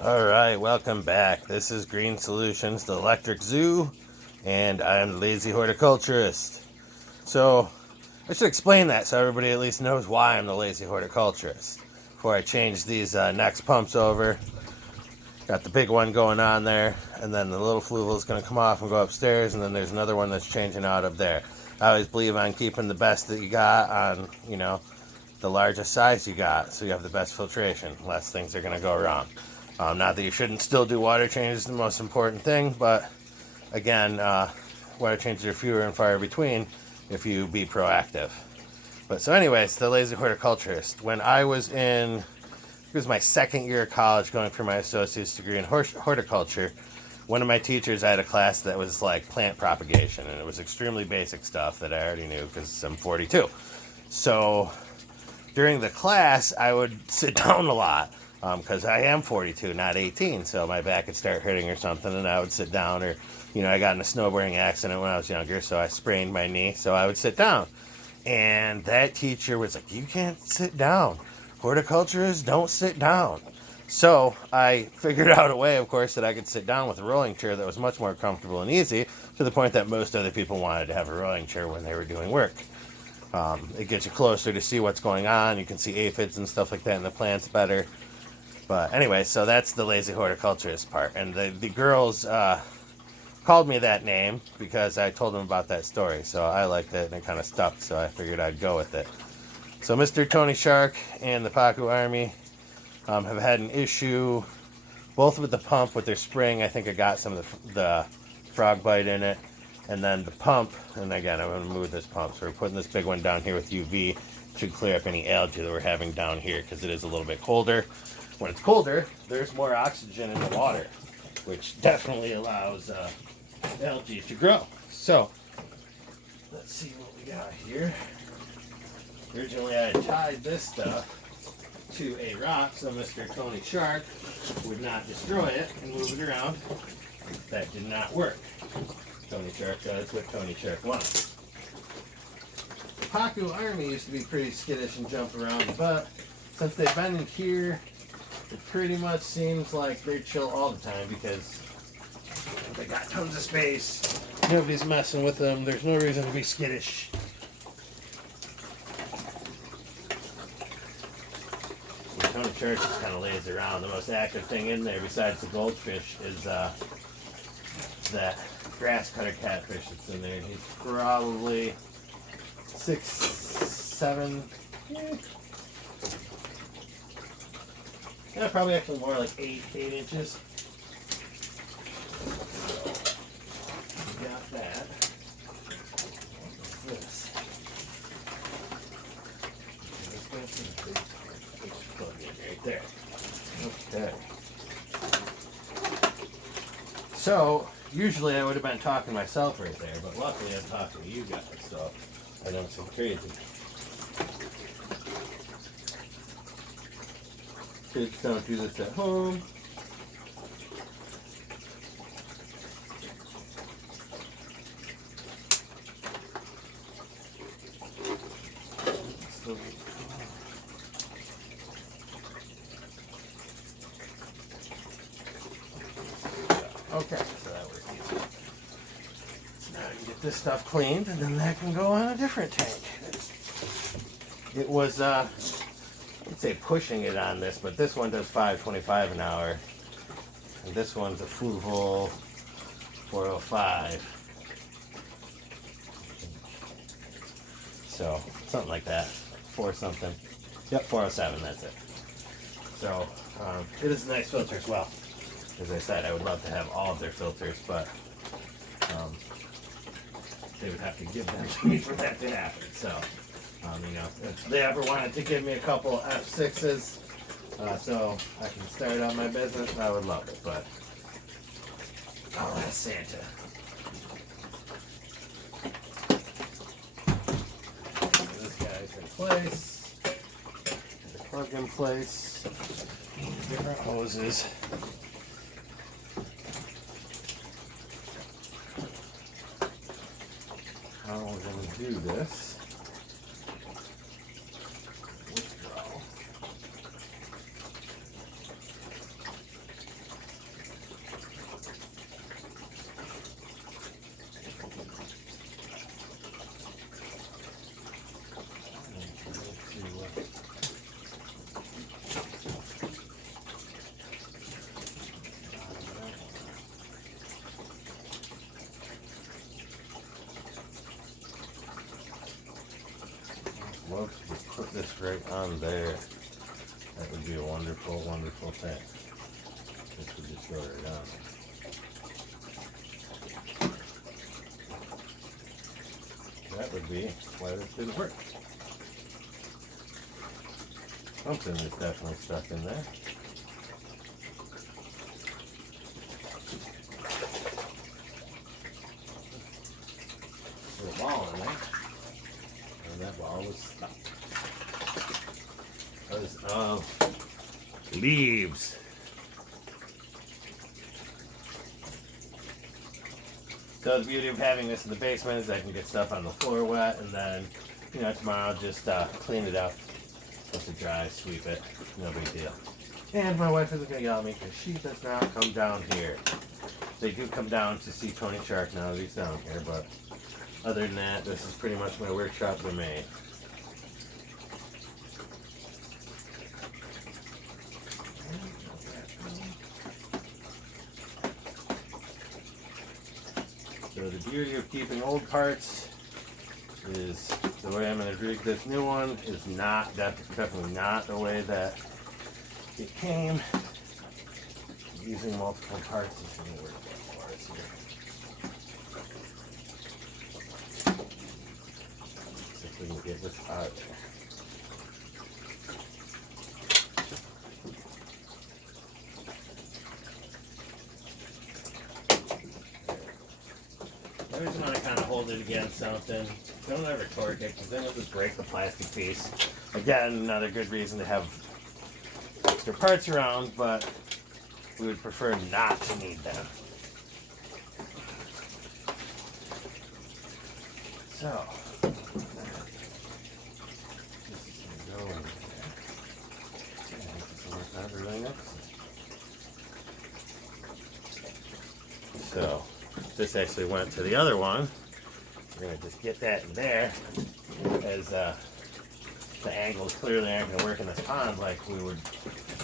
Alright, welcome back. This is Green Solutions, the Electric Zoo, and I'm the Lazy Horticulturist. So, I should explain that so everybody at least knows why I'm the Lazy Horticulturist. Before I change these next pumps over, got the big one going on there, and then the little fluval is going to come off and go upstairs, and then there's another one that's changing out of there. I always believe on keeping the best that you got on, the largest size you got, so you have the best filtration. Less things are going to go wrong. Not that you shouldn't still do water changes, the most important thing, but again, water changes are fewer and far between if you be proactive. But so anyways, the Lazy Horticulturist. When I was it was my second year of college going for my associate's degree in horticulture, one of my teachers, I had a class that was like plant propagation, and it was extremely basic stuff that I already knew because I'm 42. So during the class, I would sit down a lot because I am 42, not 18, so my back would start hurting or something, and I would sit down. Or, I got in a snowboarding accident when I was younger, so I sprained my knee, so I would sit down. And that teacher was like, "You can't sit down. Horticulturists don't sit down." So I figured out a way, of course, that I could sit down with a rolling chair that was much more comfortable and easy, to the point that most other people wanted to have a rolling chair when they were doing work. It gets you closer to see what's going on. You can see aphids and stuff like that in the plants better. But anyway, so that's the Lazy Horticulturist part. And the girls called me that name because I told them about that story. So I liked it and it kind of stuck. So I figured I'd go with it. So Mr. Tony Shark and the Pacu Army have had an issue, both with the pump, with their spring. I think I got some of the frog bite in it. And then the pump, and again, I'm going to move this pump. So we're putting this big one down here with UV. It should clear up any algae that we're having down here because it is a little bit colder. When it's colder, there's more oxygen in the water, which definitely allows algae to grow. So, let's see what we got here. Originally, I had tied this stuff to a rock so Mr. Tony Shark would not destroy it and move it around. That did not work. Tony Shark does what Tony Shark wants. The Pacu Army used to be pretty skittish and jump around, but since they've been in here, it pretty much seems like they're chill all the time because they got tons of space. Nobody's messing with them. There's no reason to be skittish. And Tony Shark just kind of lays around. The most active thing in there besides the goldfish is that grass cutter catfish that's in there. He's probably 6, 7, probably actually more like 8 inches. We got that. What's this? Plug in right there. Okay. So, usually I would have been talking to myself right there, but luckily I'm talking to you guys, so I don't seem crazy. Kids don't do this at home. Okay, so that works easy. So now you get this stuff cleaned, and then that can go on a different tank. It was, I'd say pushing it on this, but this one does 525 an hour. And this one's a Fluval 405. So, something like that. 4 something. Yep, 407, that's it. So, it is a nice filter as well. As I said, I would love to have all of their filters, but they would have to give them to me for that to happen. So, if they ever wanted to give me a couple F6s so I can start out my business, I would love it, but I'll ask Santa. This guy's in place. The plug in place. Different hoses. How we're going to do this. Withdrawal. right on there. That would be a wonderful, wonderful thing. This would just go right on. That would be why this didn't work. Something is definitely stuck in there. There's a ball in there. And that ball was stuck. Because of leaves. So the beauty of having this in the basement is I can get stuff on the floor wet, and then, tomorrow just clean it up, let it dry, sweep it, no big deal. And my wife isn't going to yell at me because she does not come down here. They do come down to see Tony Shark now that he's down here, but other than that, this is pretty much my workshop domain. So the beauty of keeping old parts is the way I'm going to rig this new one is not, definitely not the way that it came. Using multiple parts is going to work well for us here. See if we can get this out of there. I always want to kind of hold it against something. Don't ever torque it, because then it'll just break the plastic piece. Again, another good reason to have extra parts around, but we would prefer not to need them. So, this is going to go in there. And this will work out really nice. So, this actually went to the other one. We're going to just get that in there, as the angles clearly aren't going to work in this pond like we would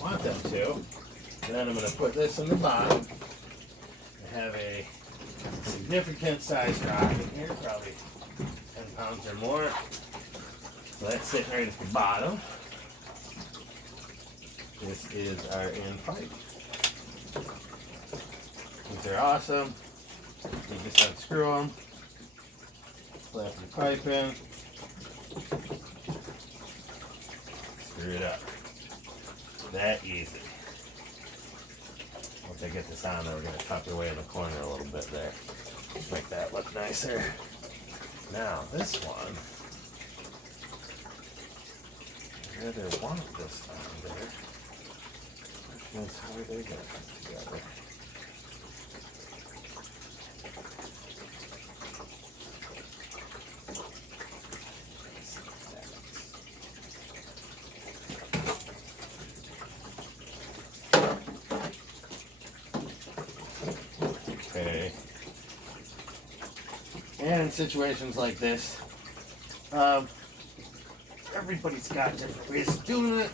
want them to. And then I'm going to put this in the bottom. I have a significant size rock in here, probably 10 pounds or more. So that's sitting right at the bottom. This is our end pipe. These are awesome. You just unscrew them, slap your pipe in, screw it up. That easy. Once I get this on there, we're going to tuck it away in the corner a little bit there. Make that look nicer. Now, this one, I rather want this on there. Question is, how are they going to fit together? Okay. And in situations like this, everybody's got different ways of doing it.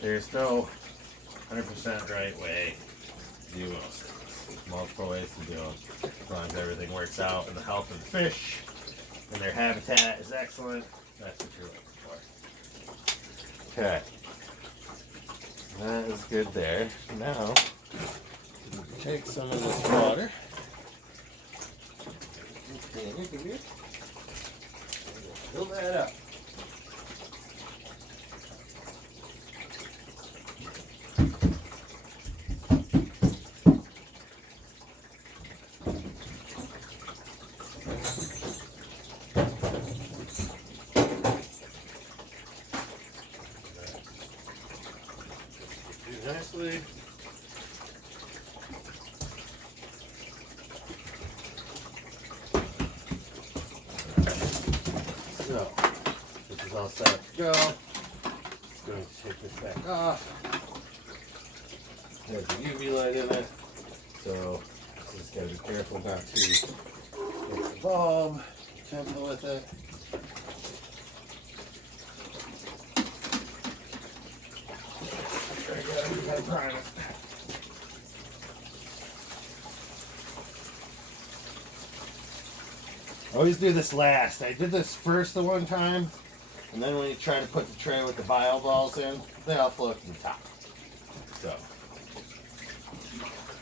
There's no 100% right way to do most things. There's multiple ways to do them. As long as everything works out and the health of the fish and their habitat is excellent, that's what you're looking for. Okay. That is good there. Now, take some of this water. Fill that up. Do nicely. So, this is all set up to go. Just going to take this back off. There's a UV light in it, so just got to be careful not to hit the bulb, temper with it. There you go, gotta prime it. I always do this last. I did this first the one time, And then when you try to put the tray with the bio balls in, they all float to the top. So,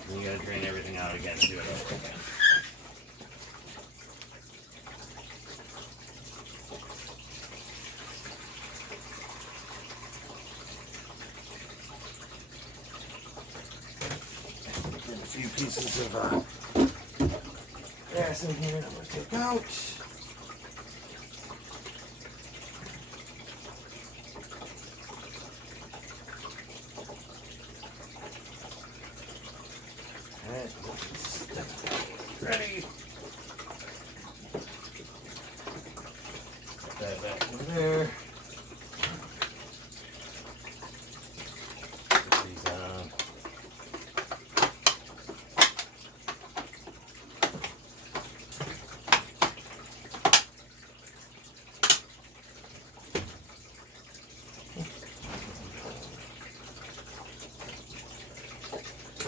then you gotta drain everything out again and do it over again. And a few pieces of grass in here I'm gonna take out. Ready. Put that back in there. Put these on.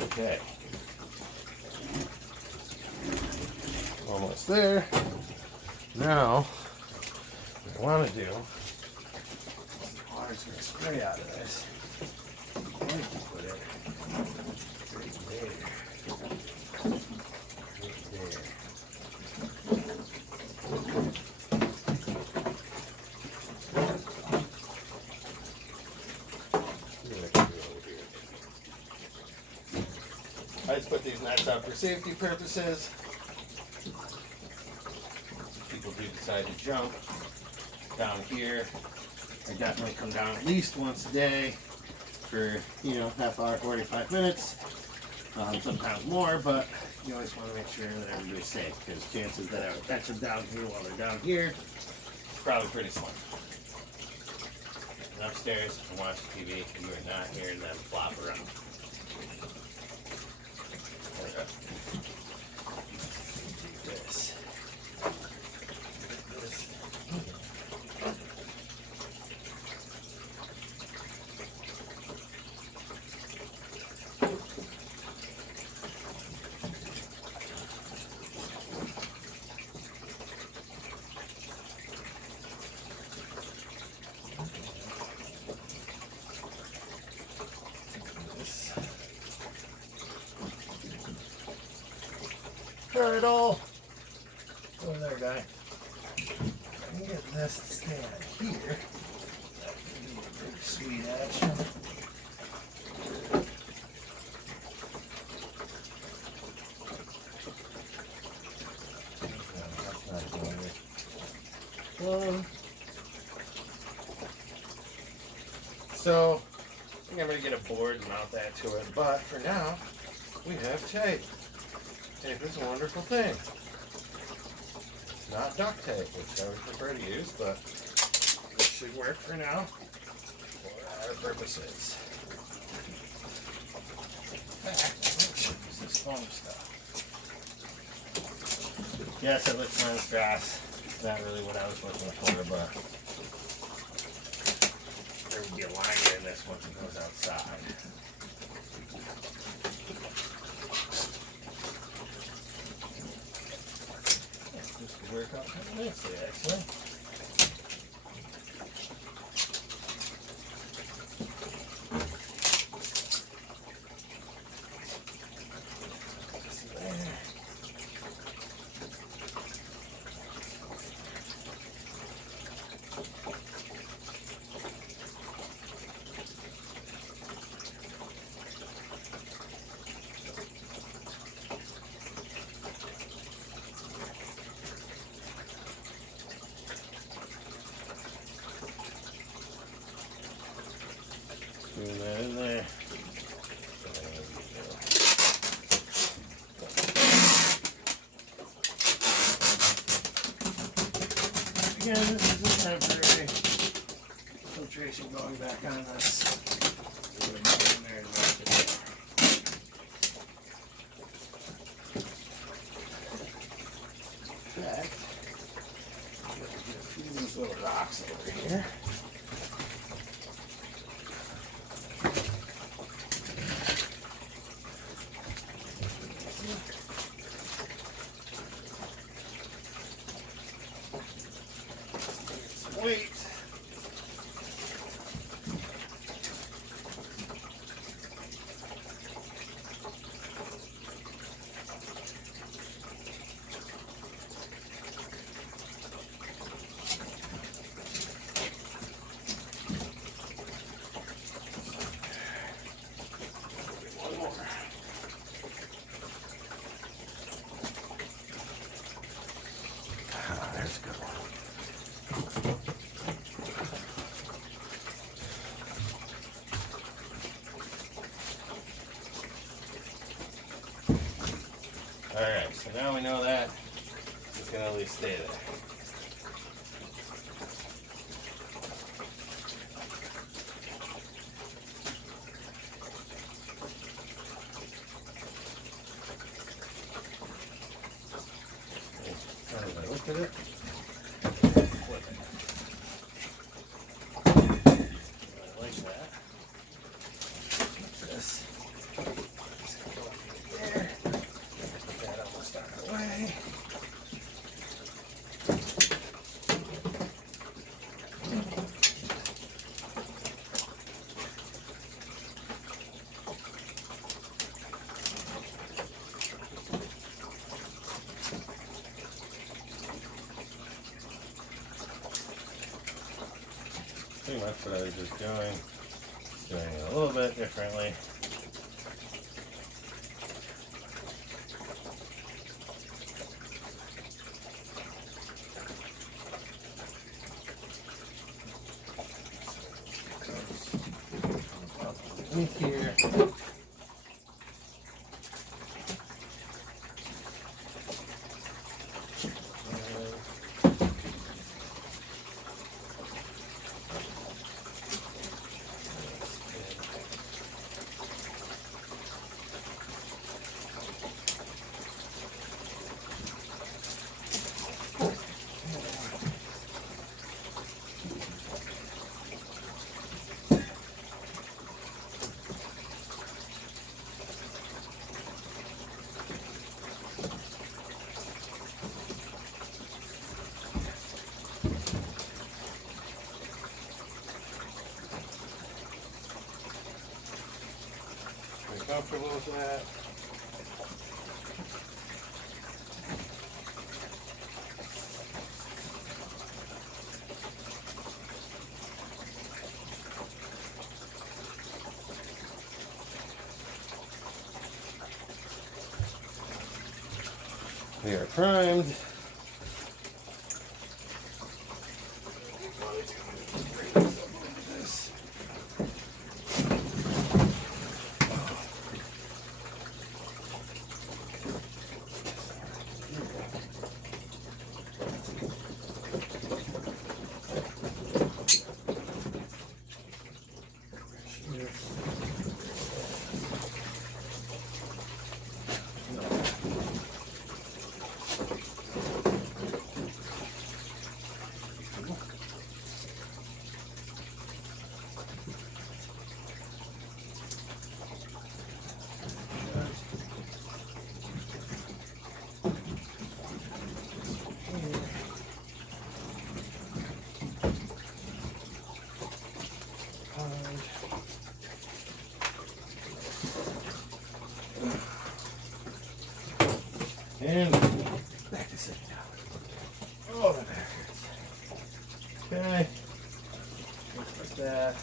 Okay. Almost there. Now, what I want to do, water's going to spray out of this. I can put it right there. Right there. I just put these nets out for safety purposes. People do decide to jump down here. I definitely come down at least once a day for, half hour, 45 minutes. Sometimes more, but you always want to make sure that everybody's safe, because chances that I would catch them down here while they're down here is probably pretty slim. And upstairs, if you watch TV, you are not hearing them flop around. This. Got it all. Over there, guy. I can get this to stay out here. That could be a pretty sweet action. So, I think I'm going to get a board and mount that to it, but for now, we have tape. Tape is a wonderful thing. It's not duct tape, which I would prefer to use, but it should work for now for our purposes. In fact, I should use this foam stuff. Yes, I lift French grass. It's not really what I was looking for, but there would be a liner in this once it goes outside. This could work out kind of nicely, actually. Screw that in there. Again, this is a temporary filtration going back on this. Put it in there and wrap it there. In fact, I'm going to get a few of these little rocks over here. Wait. Alright, so now we know that it's going to at least stay there. As I look at it, flip it. I like that. This. There. Put that almost out of the way. Pretty much what I was just doing it a little bit differently. Underneath here. Comfortable with that. We are primed. And back to sitting down. Oh, the back hurts. Okay. Just like that.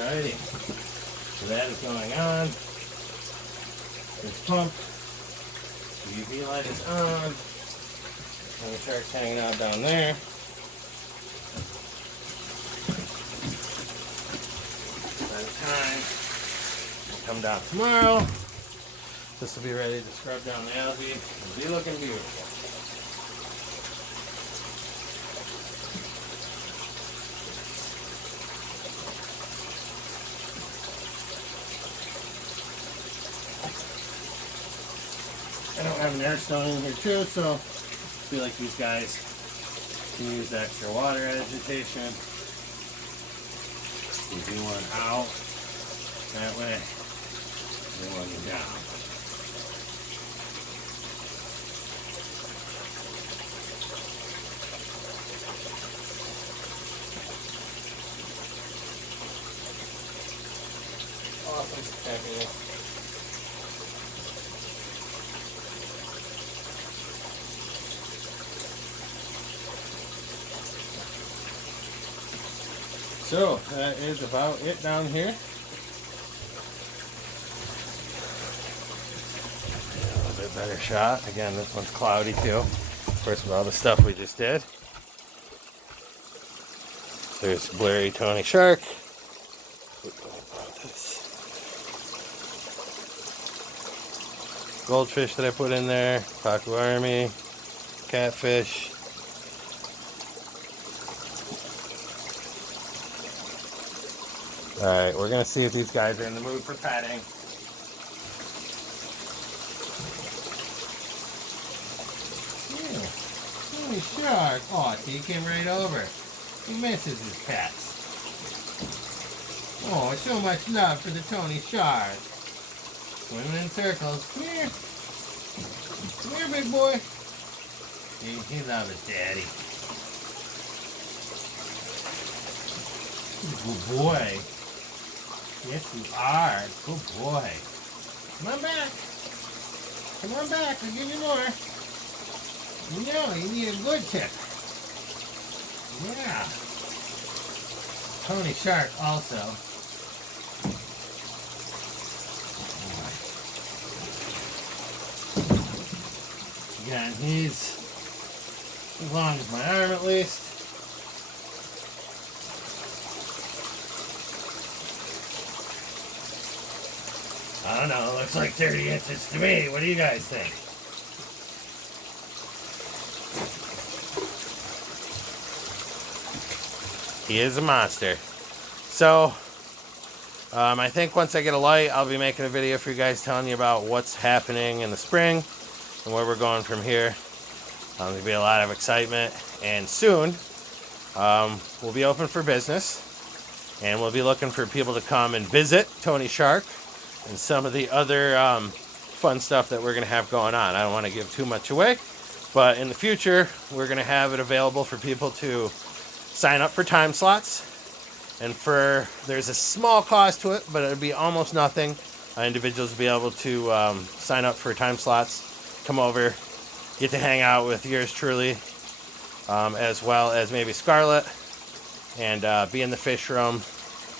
Alrighty, so that is going on. It's pumped. The UV light is on. And the shark's hanging out down there. By the time I come down tomorrow, this will be ready to scrub down the algae. It'll be looking beautiful. have an air stone in here too, so I feel like these guys can use extra water agitation. Easy one out. That way, they one down. Awesome. So that is about it down here. A little bit better shot. Again, this one's cloudy too. Of course, with all the stuff we just did. There's blurry Tony Shark. Goldfish that I put in there. Pacu Army. Catfish. Alright, we're going to see if these guys are in the mood for petting. Tony Shark. Oh, see, he came right over. He misses his pets. Oh, so much love for the Tony Shark. Swimming in circles. Come here. Come here, big boy. He loves his daddy. Good boy. Yes, you are. Good boy. Come on back. Come on back. I'll give you more. No, you need a good tip. Yeah. Tony Shark also. Again, he's as long as my arm at least. I don't know, it looks like 30 inches to me. What do you guys think? He is a monster. So, I think once I get a light, I'll be making a video for you guys telling you about what's happening in the spring and where we're going from here. There'll be a lot of excitement. And soon, we'll be open for business. And we'll be looking for people to come and visit Tony Shark and some of the other fun stuff that we're going to have going on. I don't want to give too much away, but in the future, we're going to have it available for people to sign up for time slots. And there's a small cost to it, but it'll be almost nothing. Individuals will be able to sign up for time slots, come over, get to hang out with yours truly, as well as maybe Scarlett, and be in the fish room,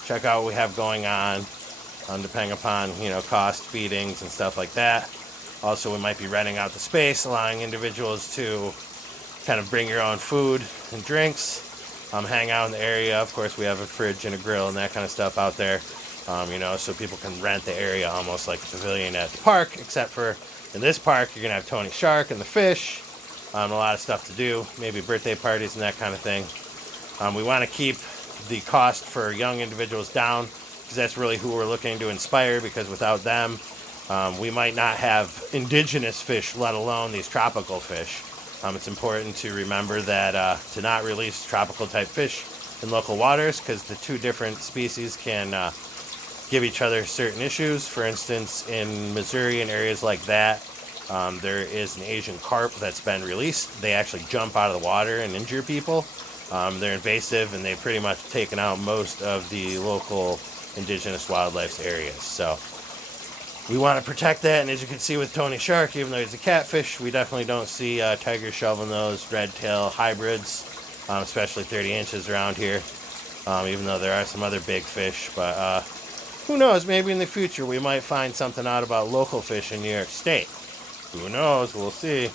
check out what we have going on. Depending upon, cost, feedings, and stuff like that. Also, we might be renting out the space, allowing individuals to kind of bring your own food and drinks, hang out in the area. Of course, we have a fridge and a grill and that kind of stuff out there, so people can rent the area almost like a pavilion at the park, except for in this park, you're going to have Tony Shark and the fish, a lot of stuff to do, maybe birthday parties and that kind of thing. We want to keep the cost for young individuals down, because that's really who we're looking to inspire, because without them, we might not have indigenous fish, let alone these tropical fish. It's important to remember that to not release tropical type fish in local waters, because the two different species can give each other certain issues. For instance, in Missouri and areas like that, there is an Asian carp that's been released. They actually jump out of the water and injure people. They're invasive, and they've pretty much taken out most of the local indigenous wildlife areas. So we want to protect that, and as you can see with Tony Shark, even though he's a catfish, we definitely don't see tiger shovelnose, red tail hybrids, especially 30 inches around here, even though there are some other big fish. But who knows, maybe in the future we might find something out about local fish in New York State. Who knows, we'll see.